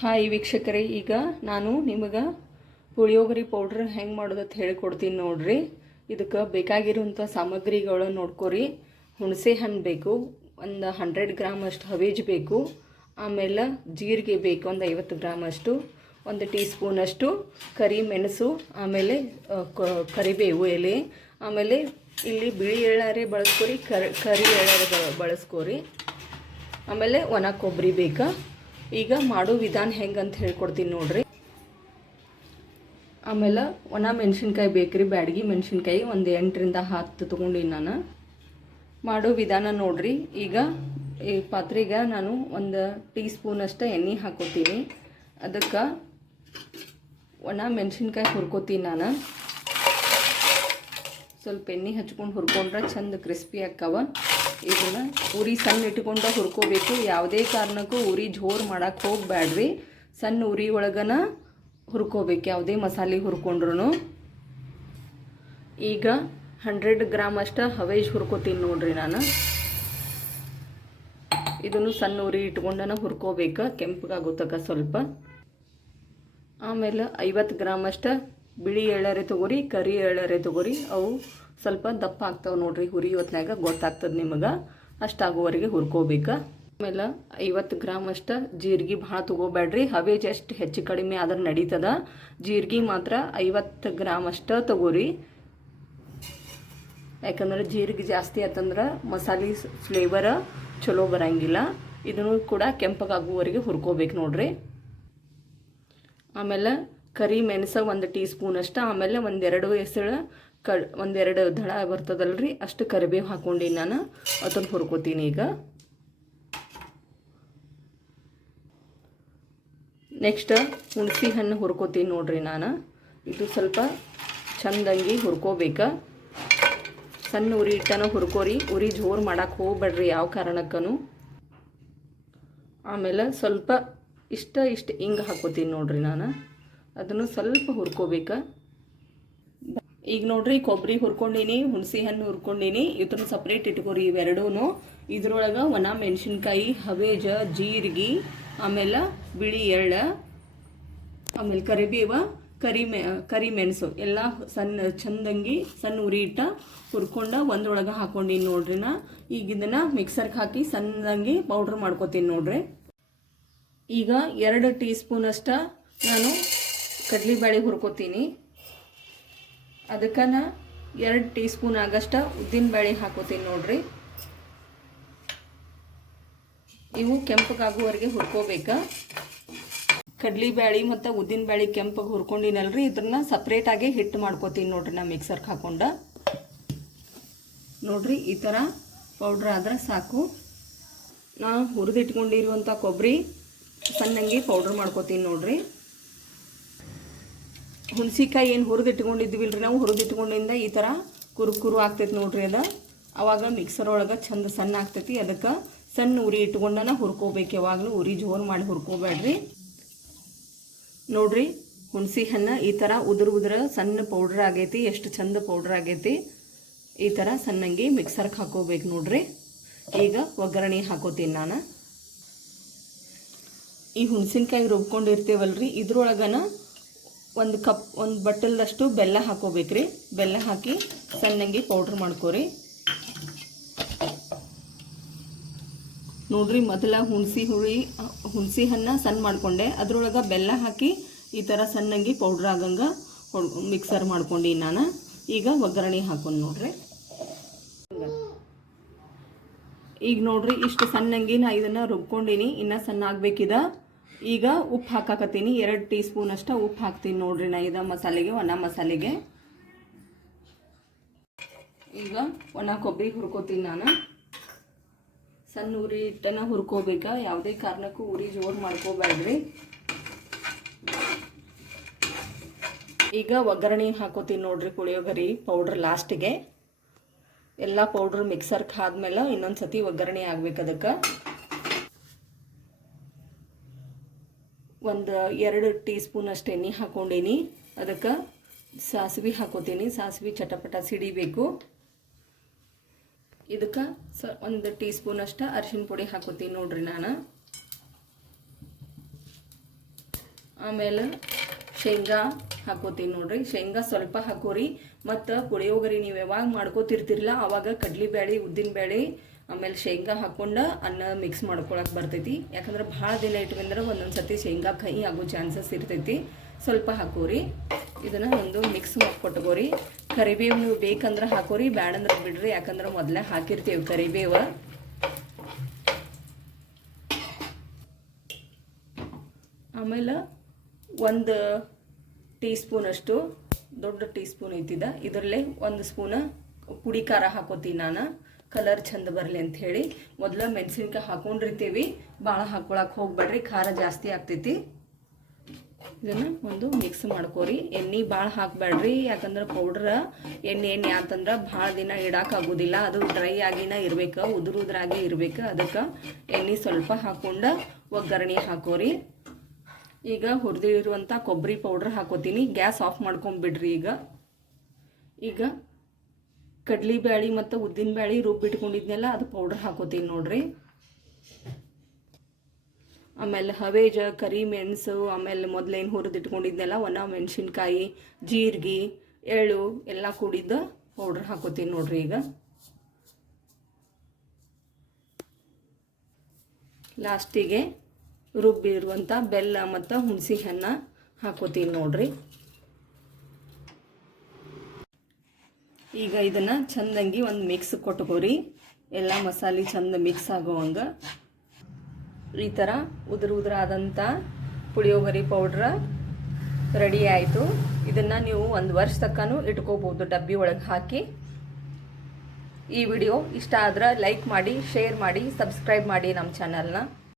Hi ವೀಕ್ಷಕರೇ, ಈಗ ನಾನು ನಿಮಗೆ ಪುಳಿಯೋಗರೆ ಪೌಡ್ರ್ ಹೆಂಗೆ ಮಾಡೋದು ಅಂತ ಹೇಳ್ಕೊಡ್ತೀನಿ ನೋಡ್ರಿ. ಇದಕ್ಕೆ ಬೇಕಾಗಿರುವಂಥ ಸಾಮಗ್ರಿಗಳನ್ನು ನೋಡ್ಕೊರಿ. ಹುಣಸೆ ಹಣ್ಣು ಬೇಕು, ಒಂದು ಹಂಡ್ರೆಡ್ ಗ್ರಾಮ್ ಅಷ್ಟು ಹವೇಜ್ ಬೇಕು, ಆಮೇಲೆ ಜೀರಿಗೆ ಬೇಕು, ಒಂದು ಐವತ್ತು ಗ್ರಾಮ್ ಅಷ್ಟು, ಒಂದು ಟೀ ಸ್ಪೂನಷ್ಟು ಕರಿ ಮೆಣಸು, ಆಮೇಲೆ ಕರಿಬೇವು ಎಲೆ, ಆಮೇಲೆ ಇಲ್ಲಿ ಬಿಳಿ ಎಳ್ಳಾರೆ ಬಳಸ್ಕೊರಿ ಕರಿ ಎಳ್ಳಾರೆ ಬಳಸ್ಕೊರಿ. ಆಮೇಲೆ ಒಣ ಕೊಬ್ಬರಿ ಬೇಕಾ? ಈಗ ಮಾಡೋ ವಿಧಾನ ಹೆಂಗೆ ಅಂತ ಹೇಳ್ಕೊಡ್ತೀನಿ ನೋಡ್ರಿ. ಆಮೇಲೆ ಒಣ ಮೆಣಸಿನ್ಕಾಯಿ ಬೇಕ್ರಿ, ಬ್ಯಾಡಗಿ ಮೆಣಸಿನ್ಕಾಯಿ ಒಂದು ಎಂಟರಿಂದ ಹತ್ತು ತೊಗೊಂಡಿನಿ ನಾನು. ಮಾಡೋ ವಿಧಾನ ನೋಡ್ರಿ. ಈಗ ಈ ಪಾತ್ರೆಗೆ ನಾನು ಒಂದು ಟೀ ಸ್ಪೂನಷ್ಟು ಎಣ್ಣೆ ಹಾಕೋತೀನಿ. ಅದಕ್ಕೆ ಒಣ ಮೆಣಸಿನ್ಕಾಯಿ ಹುರ್ಕೋತೀನಿ ನಾನು. ಸ್ವಲ್ಪ ಎಣ್ಣೆ ಹಚ್ಕೊಂಡು ಹುರ್ಕೊಂಡ್ರೆ ಚಂದ ಕ್ರಿಸ್ಪಿ ಆಕ್ಕವ ಇದನ್ನು ಉರಿ ಸಣ್ಣ ಇಟ್ಕೊಂಡು ಹುರ್ಕೋಬೇಕು. ಯಾವುದೇ ಕಾರಣಕ್ಕೂ ಉರಿ ಜೋರು ಮಾಡೋಕ್ಕೆ ಹೋಗ್ಬ್ಯಾಡ್ರಿ. ಸಣ್ಣ ಉರಿ ಒಳಗನ ಹುರ್ಕೋಬೇಕು. ಯಾವುದೇ ಮಸಾಲೆ ಹುರ್ಕೊಂಡ್ರು ಈಗ ಹಂಡ್ರೆಡ್ ಗ್ರಾಮ್ ಅಷ್ಟು ಹವೇಜ್ ಹುರ್ಕೋತೀನಿ ನೋಡ್ರಿ ನಾನು. ಇದನ್ನು ಸಣ್ಣ ಉರಿ ಇಟ್ಕೊಂಡನ ಹುರ್ಕೋಬೇಕು. ಕೆಂಪಗಾಗುತ್ತಕ ಸ್ವಲ್ಪ. ಆಮೇಲೆ ಐವತ್ತು ಗ್ರಾಮ್ ಅಷ್ಟು ಬಿಳಿ ಎಳ್ಳರೆ ತೊಗೊರಿ, ಕರಿ ಎಳ್ಳರೆ ತೊಗೊರಿ. ಅವು ಸ್ವಲ್ಪ ದಪ್ಪ ಆಗ್ತಾವೆ ನೋಡ್ರಿ ಹುರಿ ಹೊತ್ನಾಗ ಗೊತ್ತಾಗ್ತದೆ ನಿಮಗೆ. ಅಷ್ಟಾಗುವವರೆಗೆ ಹುರ್ಕೋಬೇಕು. ಆಮೇಲೆ ಐವತ್ತು ಗ್ರಾಮ್ ಅಷ್ಟು ಜೀರಿಗೆ ಭಾಳ ತೊಗೋಬೇಡ್ರಿ. ಹವೆ ಜಸ್ಟ್ ಹೆಚ್ಚು ಕಡಿಮೆ ಆದ್ರೆ ನಡೀತದ. ಜೀರಿಗೆ ಮಾತ್ರ ಐವತ್ತು ಗ್ರಾಮ್ ಅಷ್ಟು ತಗೋರಿ. ಯಾಕಂದ್ರೆ ಜೀರಿಗೆ ಜಾಸ್ತಿ ಆತಂದ್ರೆ ಮಸಾಲೆ ಫ್ಲೇವರ್ ಚಲೋ ಬರಂಗಿಲ್ಲ. ಇದನ್ನು ಕೂಡ ಕೆಂಪಗಾಗುವವರೆಗೆ ಹುರ್ಕೋಬೇಕು ನೋಡ್ರಿ. ಆಮೇಲೆ ಕರಿ ಮೆಣಸ ಒಂದು ಟೀ ಸ್ಪೂನ್ ಅಷ್ಟು ಆಮೇಲೆ ಒಂದೆರಡು ಹೆಸರು ಕ ಒಂದೆರಡು ದಳ ಬರ್ತದಲ್ರಿ, ಅಷ್ಟು ಕರಿಬೇವು ಹಾಕ್ಕೊಂಡು ನಾನು ಅದನ್ನು ಹುರ್ಕೋತೀನಿ ಈಗ. ನೆಕ್ಸ್ಟ್ ಹುಣಸಿ ಹಣ್ಣು ಹುರ್ಕೋತೀನಿ ನೋಡ್ರಿ ನಾನು. ಇದು ಸ್ವಲ್ಪ ಚಂದಂಗಿ ಹುರ್ಕೋಬೇಕು. ಸಣ್ಣ ಉರಿ ಇಟ್ಟನ ಹುರ್ಕೋರಿ, ಉರಿ ಜೋರು ಮಾಡಕ್ಕೆ ಹೋಗ್ಬೇಡ್ರಿ ಯಾವ ಕಾರಣಕ್ಕೂ ಆಮೇಲೆ ಸ್ವಲ್ಪ ಇಷ್ಟ ಇಷ್ಟು ಹಿಂಗೆ ಹಾಕೋತೀನಿ ನೋಡ್ರಿ ನಾನು. ಅದನ್ನು ಸ್ವಲ್ಪ ಹುರ್ಕೋಬೇಕು. ಈಗ ನೋಡ್ರಿ, ಕೊಬ್ಬರಿ ಹುರ್ಕೊಂಡಿನಿ ಹುಣಸೆ ಹಣ್ಣು ಹುರ್ಕೊಂಡಿನಿ. ಇದ್ರ ಸಪ್ರೇಟ್ ಇಟ್ಕೊರಿ ಇವೆರಡೂ ಇದ್ರೊಳಗೆ ಒಣ ಮೆಣಸಿನ್ಕಾಯಿ, ಹವೇಜ, ಜೀರಿಗೆ, ಆಮೇಲೆ ಬಿಳಿ ಎಳ್ಳ, ಆಮೇಲೆ ಕರಿಬೇವ, ಕರಿ ಮೆ, ಕರಿ ಮೆಣಸು. ಎಲ್ಲ ಸಣ್ಣ ಚಂದಂಗಿ ಸಣ್ಣ ಉರಿ ಇಟ್ಟ ಹುರ್ಕೊಂಡ ಒಂದ್ರೊಳಗೆ ಹಾಕೊಂಡೀನಿ ನೋಡ್ರಿ ನಾ. ಈಗ ಇದನ್ನು ಮಿಕ್ಸರ್ಗೆ ಹಾಕಿ ಸಣ್ಣಂಗಿ ಪೌಡ್ರ್ ಮಾಡ್ಕೊತೀನಿ ನೋಡ್ರಿ. ಈಗ ಎರಡು ಟೀ ಸ್ಪೂನ್ ಅಷ್ಟ ನಾನು ಕಡಲೆಬೇಳೆ ಹುರ್ಕೋತೀನಿ. ಅದಕ್ಕೆ ನಾ ಎರಡು ಟೀ ಸ್ಪೂನ್ ಆಗಷ್ಟ ಉದ್ದಿನಬೇಳೆ ಹಾಕೋತೀನಿ ನೋಡ್ರಿ. ಇವು ಕೆಂಪಗಾಗುವವರೆಗೆ ಹುರ್ಕೋಬೇಕಾ. ಕಡ್ಲಿಬ್ಯಾಳಿ ಮತ್ತು ಉದ್ದಿನ ಬ್ಯಾಳಿ ಕೆಂಪಗೆ ಹುರ್ಕೊಂಡಿನಲ್ರಿ ಇದನ್ನ ಸಪ್ರೇಟಾಗಿ ಹಿಟ್ಟು ಮಾಡ್ಕೋತೀನಿ ನೋಡ್ರಿ ನಾ ಮಿಕ್ಸರ್ಗೆ ಹಾಕೊಂಡು. ನೋಡ್ರಿ, ಈ ಥರ ಪೌಡ್ರ್ ಆದ್ರೆ ಸಾಕು. ನಾ ಹುರಿದಿಟ್ಕೊಂಡಿರುವಂಥ ಕೊಬ್ಬರಿ ಸಣ್ಣಂಗಿ ಪೌಡ್ರ್ ಮಾಡ್ಕೋತೀನಿ ನೋಡ್ರಿ. ಹುಣಸಿಕಾಯಿ ಏನು ಹುರಿದಿಟ್ಕೊಂಡಿದ್ವಿಲ್ರಿ ನಾವು? ಹುರಿದಿಟ್ಕೊಂಡಿಂದ ಈ ಥರ ಕುರು ಕುರು ಆಗ್ತೈತಿ ನೋಡ್ರಿ ಅದು. ಅವಾಗ ಮಿಕ್ಸರ್ ಒಳಗೆ ಚಂದ ಸಣ್ಣ ಆಗ್ತೈತಿ. ಅದಕ್ಕೆ ಸಣ್ಣ ಉರಿ ಇಟ್ಕೊಂಡನ ಹುರ್ಕೋಬೇಕು ಯಾವಾಗಲೂ. ಉರಿ ಜೋರು ಮಾಡಿ ಹುರ್ಕೋಬೇಡ್ರಿ ನೋಡ್ರಿ ಹುಣಸಿ ಹಣ್ಣು ಈ ಥರ ಉದುರು ಉದುರ ಸಣ್ಣ ಪೌಡ್ರ್ ಆಗೈತಿ. ಎಷ್ಟು ಚಂದ ಪೌಡ್ರ್ ಆಗೈತಿ. ಈ ಥರ ಸಣ್ಣಂಗಿ ಮಿಕ್ಸರ್ಗೆ ಹಾಕೋಬೇಕು ನೋಡ್ರಿ. ಈಗ ಒಗ್ಗರಣೆ ಹಾಕೋತೀನಿ ನಾನು. ಈ ಹುಣಸಿನ್ಕಾಯಿ ರುಬ್ಕೊಂಡಿರ್ತೇವಲ್ರಿ. ಇದ್ರೊಳಗನ ಒಂದು ಕಪ್, ಒಂದು ಬಟ್ಟಲ್ದಷ್ಟು ಬೆಲ್ಲ ಹಾಕೋಬೇಕ್ರಿ. ಬೆಲ್ಲ ಹಾಕಿ ಸಣ್ಣಂಗಿ ಪೌಡ್ರ್ ಮಾಡ್ಕೋರಿ. ನೋಡ್ರಿ, ಮೊದಲ ಹುಣಸಿ ಹುಳಿ, ಹುಣಸಿ ಹಣ್ಣ ಸಣ್ಣ ಮಾಡ್ಕೊಂಡೆ. ಅದ್ರೊಳಗೆ ಬೆಲ್ಲ ಹಾಕಿ ಈ ಥರ ಸಣ್ಣಂಗಿ ಪೌಡ್ರ್ ಆಗಂಗ ಮಿಕ್ಸರ್ ಮಾಡ್ಕೊಂಡು ನಾನು. ಈಗ ಒಗ್ಗರಣೆ ಹಾಕೊಂಡು ನೋಡ್ರಿ. ಈಗ ನೋಡ್ರಿ, ಇಷ್ಟು ಸಣ್ಣಂಗಿ ನಾ ಇದನ್ನು ರುಬ್ಕೊಂಡೀನಿ. ಇನ್ನೂ ಸಣ್ಣ ಆಗ್ಬೇಕಿದ. ಈಗ ಉಪ್ಪು ಹಾಕಾಕತ್ತೀನಿ. ಎರಡು ಟೀ ಸ್ಪೂನ್ ಅಷ್ಟು ಉಪ್ಪು ಹಾಕ್ತೀನಿ ನೋಡ್ರಿ ನಾ ಇದು ಮಸಾಲೆಗೆ, ಒಣ ಮಸಾಲೆಗೆ. ಈಗ ಒಣ ಕೊಬ್ಬರಿ ಹುರ್ಕೋತೀನಿ ನಾನು. ಸಣ್ಣ ಉರಿ ಇಟ್ಟನ ಹುರ್ಕೋಬೇಕಾ. ಯಾವುದೇ ಕಾರಣಕ್ಕೂ ಉರಿ ಜೋರು ಮಾಡ್ಕೋಬೇಡ್ರಿ ಈಗ ಒಗ್ಗರಣೆ ಹಾಕೋತೀನಿ ನೋಡ್ರಿ ಪುಳಿಯೋಗರಿ ಪೌಡ್ರ್ ಲಾಸ್ಟಿಗೆ. ಎಲ್ಲ ಪೌಡ್ರ್ ಮಿಕ್ಸರ್ಗೆ ಆದ್ಮೇಲೆ ಇನ್ನೊಂದು ಸತಿ ಒಗ್ಗರಣೆ ಆಗ್ಬೇಕು ಅದಕ್ಕೆ. ಒಂದು ಎರಡು ಟೀ ಸ್ಪೂನ್ ಅಷ್ಟು ಎಣ್ಣೆ ಹಾಕ್ಕೊಂಡೀನಿ ಅದಕ್ಕೆ ಸಾಸಿವೆ ಹಾಕೋತೀನಿ. ಸಾಸಿವೆ ಚಟಪಟ ಸಿಡಿಬೇಕು. ಇದಕ್ಕೆ ಸ ಒಂದು ಟೀ ಸ್ಪೂನ್ ಅಷ್ಟು ಅರಿಶಿನ ಪುಡಿ ಹಾಕೋತೀನಿ ನೋಡ್ರಿ ನಾನು. ಆಮೇಲೆ ಶೇಂಗಾ ಹಾಕೋತೀನಿ ನೋಡ್ರಿ. ಶೇಂಗಾ ಸ್ವಲ್ಪ ಹಾಕೋರಿ. ಮತ್ತು ಪುಳಿಯೋಗರಿ ನೀವು ಯಾವಾಗ ಮಾಡ್ಕೋತಿರ್ತಿರಲ್ಲ ಆವಾಗ ಉದ್ದಿನ ಉದ್ದಿನಬೇಳೆ ಆಮೇಲೆ ಶೇಂಗಾ ಹಾಕೊಂಡು ಅನ್ನ ಮಿಕ್ಸ್ ಮಾಡ್ಕೊಳಕ್ಕೆ ಬರ್ತೈತಿ. ಯಾಕಂದ್ರೆ ಭಾಳ ದಿನ ಇಟ್ಕೊಂಡ್ರೆ ಒಂದೊಂದು ಸರ್ತಿ ಶೇಂಗಾ ಕಹಿ ಆಗೋ ಚಾನ್ಸಸ್ ಇರ್ತೈತಿ. ಸ್ವಲ್ಪ ಹಾಕೋರಿ. ಇದನ್ನು ಒಂದು ಮಿಕ್ಸ್ ಮಾಡಿಕೊಟ್ಕೋರಿ. ಕರಿಬೇವು ನೀವು ಬೇಕಂದ್ರೆ ಹಾಕೋರಿ, ಬ್ಯಾಡಂದ್ರೆ ಬಿಡ್ರಿ. ಯಾಕಂದ್ರೆ ಮೊದಲೇ ಹಾಕಿರ್ತೀವಿ ಕರಿಬೇವು. ಆಮೇಲೆ ಒಂದು ಟೀ ಸ್ಪೂನಷ್ಟು ದೊಡ್ಡ ಟೀ ಸ್ಪೂನ್ ಐತಿದ. ಇದರಲ್ಲೇ ಒಂದು ಸ್ಪೂನ ಪುಡಿ ಖಾರ ಹಾಕೋತೀನಿ ನಾನು. ಕಲರ್ ಚಂದ ಬರಲಿ ಅಂತ ಹೇಳಿ ಮೊದಲ ಮೆಣಸಿನ್ಕಾಯಿ ಹಾಕೊಂಡಿರ್ತೀವಿ. ಭಾಳ ಹಾಕೊಳಕ್ಕೆ ಹೋಗ್ಬೇಡ್ರಿ, ಖಾರ ಜಾಸ್ತಿ ಆಗ್ತೈತಿ. ಇದನ್ನು ಒಂದು ಮಿಕ್ಸ್ ಮಾಡ್ಕೋರಿ. ಎಣ್ಣೆ ಭಾಳ ಹಾಕ್ಬೇಡ್ರಿ, ಯಾಕಂದ್ರೆ ಪೌಡ್ರ ಎಣ್ಣೆ ಎಣ್ಣೆ ಅಂತಂದ್ರೆ ಭಾಳ ದಿನ ಇಡೋಕ್ಕಾಗೋದಿಲ್ಲ ಅದು ಡ್ರೈ ಆಗಿನ ಇರ್ಬೇಕು ಉದುರು ಉದುರಾಗಿ ಇರ್ಬೇಕು. ಅದಕ್ಕೆ ಎಣ್ಣೆ ಸ್ವಲ್ಪ ಹಾಕೊಂಡು ಒಗ್ಗರಣೆ ಹಾಕೋರಿ. ಈಗ ಹುರಿದಿರುವಂಥ ಕೊಬ್ಬರಿ ಪೌಡ್ರ್ ಹಾಕೋತೀನಿ. ಗ್ಯಾಸ್ ಆಫ್ ಮಾಡ್ಕೊಂಬಿಡ್ರಿ ಈಗ. ಈಗ ಕಡ್ಲಿ ಬ್ಯಾಳಿ ಮತ್ತು ಉದ್ದಿನ ಬ್ಯಾಳಿ ರುಬ್ಬಿಟ್ಕೊಂಡಿದ್ನೆಲ್ಲ ಅದು ಪೌಡ್ರ್ ಹಾಕೋತೀನಿ ನೋಡ್ರಿ. ಆಮೇಲೆ ಹವೇಜ, ಕರಿ ಮೆಣಸು, ಆಮೇಲೆ ಮೊದಲೇನು ಹುರಿದಿಟ್ಕೊಂಡಿದ್ನೆಲ್ಲ ಒಣ ಮೆಣಸಿನ್ಕಾಯಿ, ಜೀರಿಗೆ, ಎಳ್ಳು ಎಲ್ಲ ಕೂಡಿದ್ದು ಪೌಡ್ರ್ ಹಾಕೋತೀನಿ ನೋಡ್ರಿ ಈಗ. ಲಾಸ್ಟಿಗೆ ರುಬ್ಬಿರುವಂಥ ಬೆಲ್ಲ ಮತ್ತು ಹುಣಸಿ ಹಣ್ಣ ಹಾಕೋತೀನಿ ನೋಡ್ರಿ. ಈಗ ಇದನ್ನು ಚಂದಂಗಿ ಒಂದು ಮಿಕ್ಸ್ ಕೊಟ್ಕೋರಿ. ಎಲ್ಲ ಮಸಾಲೆ ಚಂದ ಮಿಕ್ಸ್ ಆಗೋ ಹಂಗೆ ಈ ಥರ ಉದುರು ಉದುರಾದಂಥ ಪುಳಿಯೋಗರಿ ಪೌಡ್ರ ರೆಡಿ ಆಯಿತು. ಇದನ್ನು ನೀವು ಒಂದು ವರ್ಷ ತಕ್ಕನೂ ಇಟ್ಕೋಬೋದು ಡಬ್ಬಿ ಒಳಗೆ ಹಾಕಿ. ಈ ವಿಡಿಯೋ ಇಷ್ಟ ಆದ್ರೆ ಲೈಕ್ ಮಾಡಿ ಶೇರ್ ಮಾಡಿ ಸಬ್ಸ್ಕ್ರೈಬ್ ಮಾಡಿ ನಮ್ಮ ಚಾನಲ್ನ